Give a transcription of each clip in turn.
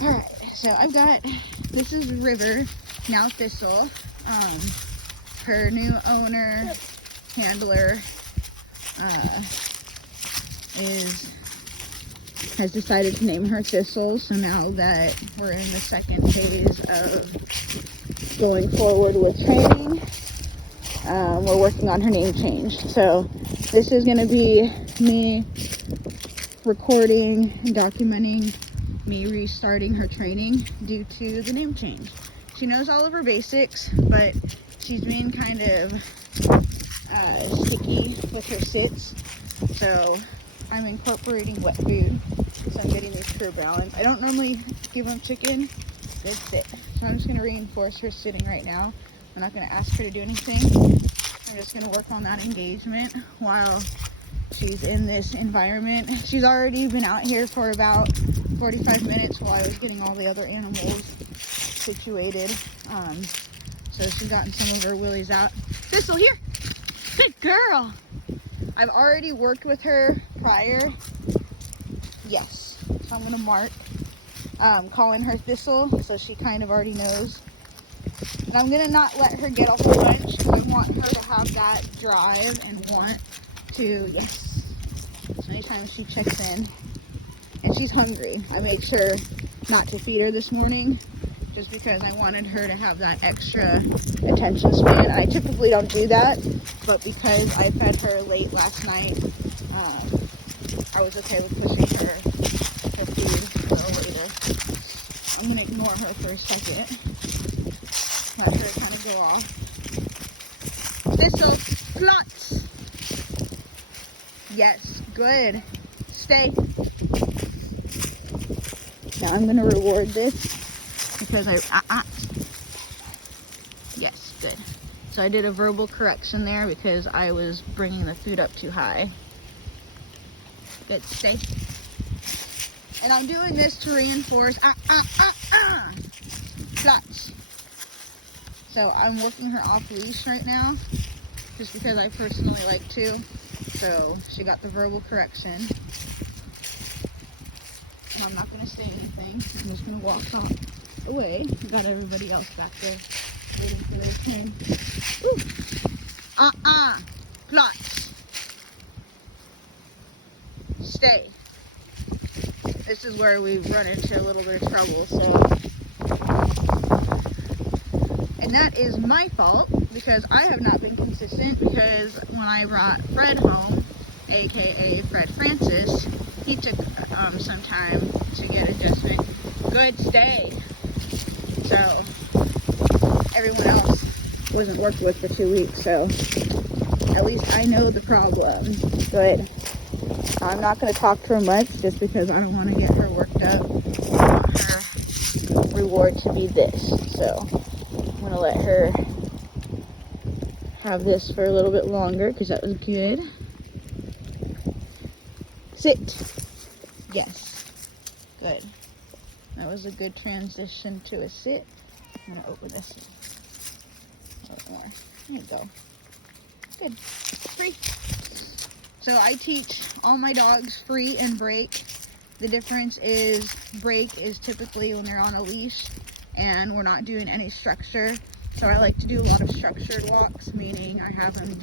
Alright, so I've got, this is River, now Thistle. Her new owner, handler, has decided to name her Thistle. So now that we're in the second phase of going forward with training, we're working on her name change. So this is going to be me recording and documenting me restarting her training due to the name change. She knows all of her basics, but she's been kind of sticky with her sits. So I'm incorporating wet food, so I'm getting this true balance. I don't normally give them chicken, good sit. So I'm just going to reinforce her sitting right now. I'm not going to ask her to do anything. I'm just going to work on that engagement while she's in this environment. She's already been out here for about 45 minutes while I was getting all the other animals situated. So she's gotten some of her willies out. Thistle, here! Good girl! I've already worked with her prior. Yes. So I'm gonna mark calling her Thistle, so she kind of already knows. And I'm gonna not let her get a whole bunch, because I want her to have that drive and want to, yes. So anytime she checks in, and she's hungry, I make sure not to feed her this morning, just because I wanted her to have that extra attention span. And I typically don't do that, but because I fed her late last night, I was okay with pushing her food a little later. I'm gonna ignore her for a second, let her kind of go off. Thistle, plots. Yes, good. Stay. Now I'm gonna reward this because yes, good. So I did a verbal correction there because I was bringing the food up too high. Good, stay. And I'm doing this to reinforce clutch. So I'm working her off leash right now, just because I personally like to. So she got the verbal correction. And I'm not going to say anything. I'm just going to walk off away. We got everybody else back there waiting for their turn. Plots. Stay. This is where we run into a little bit of trouble. And that is my fault, because I have not been consistent, because when I brought Fred home, aka Fred Francis, he took some time to get adjustment. Good, stay. So everyone else wasn't worked with for 2 weeks, so at least I know the problem. Good. I'm not going to talk to her much, just because I don't want to get her worked up. I want her reward to be this. So I'm going to let her have this for a little bit longer, because that was good. Sit. Yes. Good. That was a good transition to a sit. I'm going to open this a little more. There you go. Good. Free. So I teach all my dogs free and break. The difference is break is typically when they're on a leash and we're not doing any structure. So I like to do a lot of structured walks, meaning I have them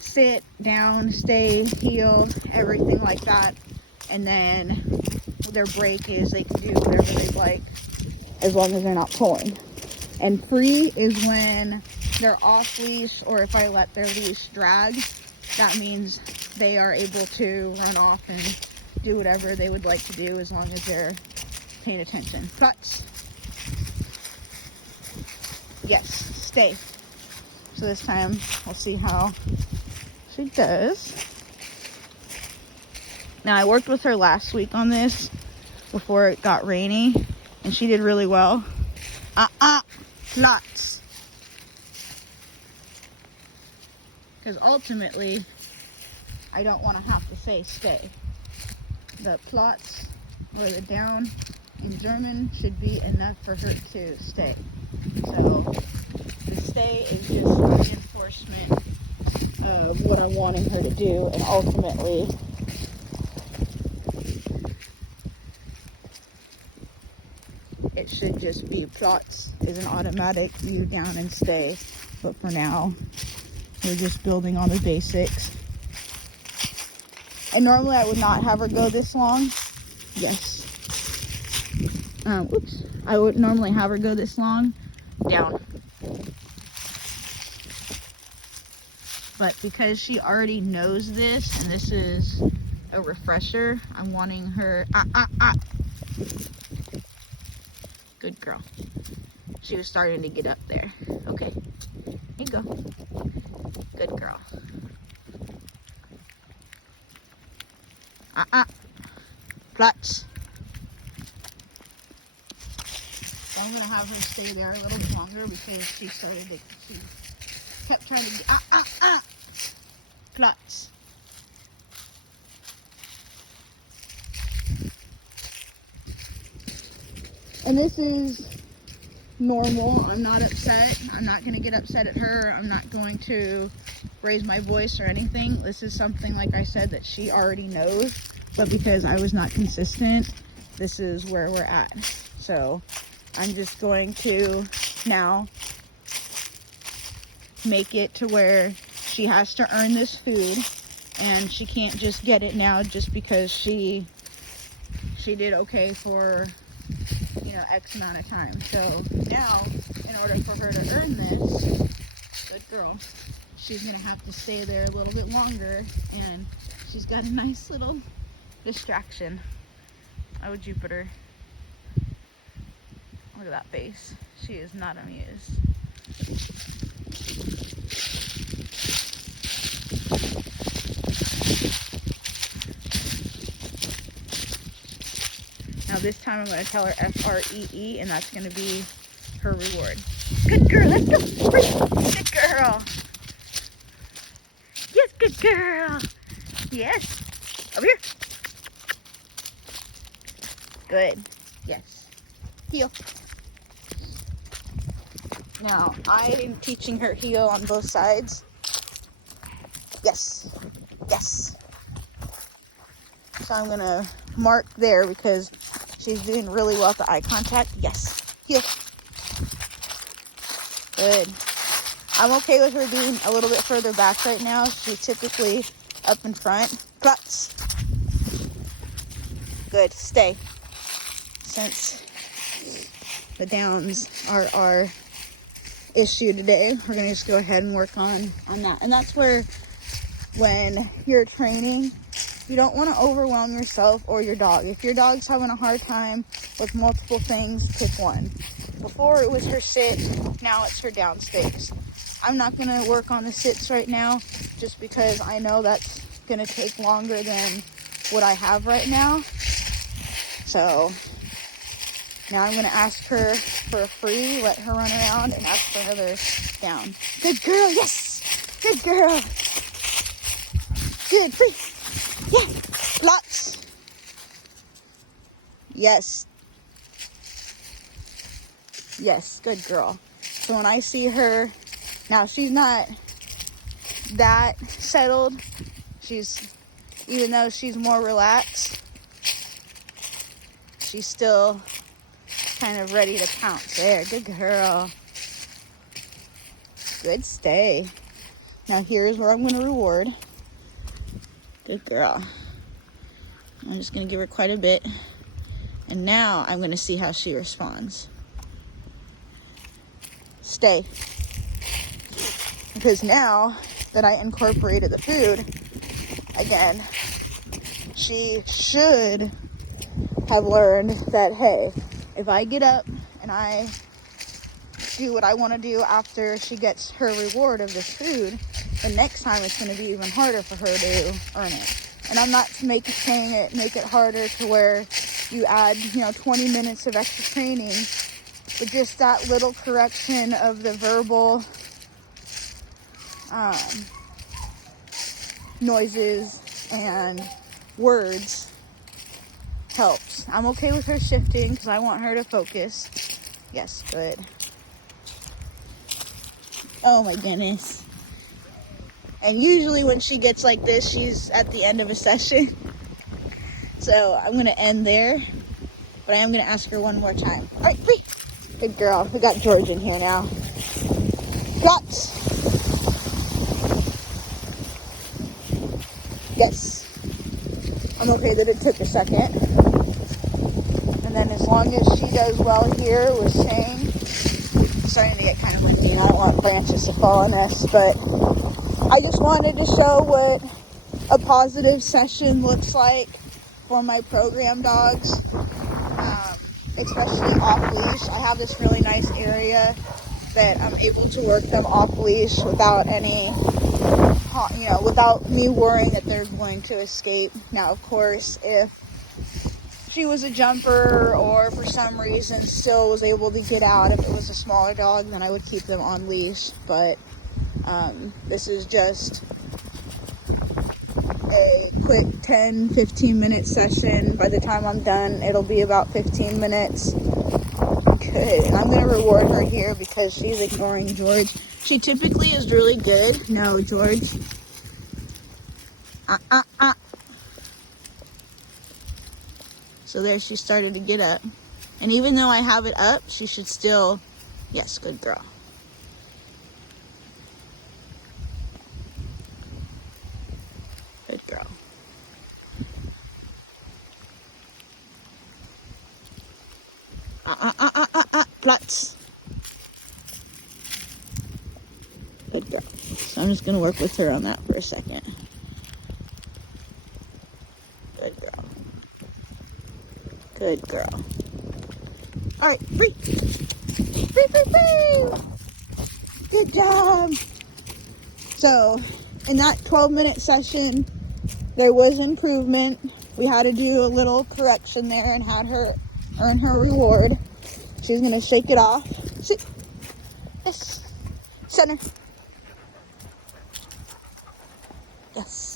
sit, down, stay, heel, everything like that. And then their break is they can do whatever they like as long as they're not pulling. And free is when they're off leash, or if I let their leash drag, that means they are able to run off and do whatever they would like to do as long as they're paying attention. Cuts. Yes, stay. So this time we'll see how she does. Now I worked with her last week on this before it got rainy, and she did really well. Lots. Because ultimately, I don't want to have to say stay. The plots or the down in German should be enough for her to stay. So the stay is just reinforcement of what I'm wanting her to do, and ultimately it should just be plots is an automatic view down and stay. But for now, we're just building on the basics. And normally I would not have her go this long. Yes. Oops. I would normally have her go this long down. But because she already knows this, and this is a refresher, I'm wanting her, Good girl. She was starting to get up there. Okay, here you go. Good girl. Clutch. So I'm gonna have her stay there a little longer because she kept trying to get, Clutch. And this is normal. I'm not upset. I'm not going to get upset at her. I'm not going to raise my voice or anything. This is something, like I said, that she already knows. But because I was not consistent, this is where we're at. So I'm just going to now make it to where she has to earn this food. And she can't just get it now just because she did okay for, you know, X amount of time. So now, in order for her to earn this, good girl, she's gonna have to stay there a little bit longer, and she's got a nice little distraction. Oh, Jupiter. Look at that face. She is not amused. Now this time I'm going to tell her F-R-E-E, and that's going to be her reward. Good girl, let's go. Good girl. Yes, good girl. Yes. Over here. Good. Yes. Heel. Now, I'm teaching her heel on both sides. Yes. Yes. So I'm going to mark there because she's doing really well with the eye contact. Yes. Heel. Good. I'm okay with her being a little bit further back right now. She's typically up in front. Clutch. Good. Stay. Since the downs are our issue today, we're going to just go ahead and work on that. And that's where, when you're training, you don't want to overwhelm yourself or your dog. If your dog's having a hard time with multiple things, pick one. Before it was her sit, now it's her down space. I'm not going to work on the sits right now just because I know that's going to take longer than what I have right now. So now I'm going to ask her for a free, let her run around, and ask for another down. Good girl, yes! Good girl! Good, free! Yeah, lots. Yes. Yes, good girl. So when I see her, now she's not that settled. Even though she's more relaxed, she's still kind of ready to pounce. There, good girl. Good stay. Now here's where I'm going to reward. Good girl. I'm just going to give her quite a bit. And now I'm going to see how she responds. Stay. Because now that I incorporated the food, again, she should have learned that, hey, if I get up and I do what I want to do after she gets her reward of this food, the next time it's going to be even harder for her to earn it. And I'm not make it harder to where you add, 20 minutes of extra training, but just that little correction of the verbal noises and words helps. I'm okay with her shifting because I want her to focus. Yes, good. Oh my goodness. And usually when she gets like this, she's at the end of a session. So I'm going to end there. but I am going to ask her one more time. All right, free. Good girl. We got George in here now. Guts. Yes. I'm okay that it took a second. And then as long as she does well here with Shane, it's starting to get kind of windy and I don't want branches to fall on us, but I just wanted to show what a positive session looks like for my program dogs, especially off leash. I have this really nice area that I'm able to work them off leash without any, without me worrying that they're going to escape. Now, of course, if she was a jumper or for some reason still was able to get out, if it was a smaller dog, then I would keep them on leash. But this is just a quick 10-15 minute session. By the time I'm done, it'll be about 15 minutes. Good. And I'm going to reward her here because she's ignoring George. She typically is really good. No, George. So there, she started to get up. And even though I have it up, she should still, yes, good girl. Good girl. Platz. Good girl. So I'm just going to work with her on that for a second. Good girl. Good girl. All right, free. Free, free, free. Good job. So in that 12-minute session, there was improvement. We had to do a little correction there and had her earn her reward. She's gonna shake it off. See? Yes. Center. Yes.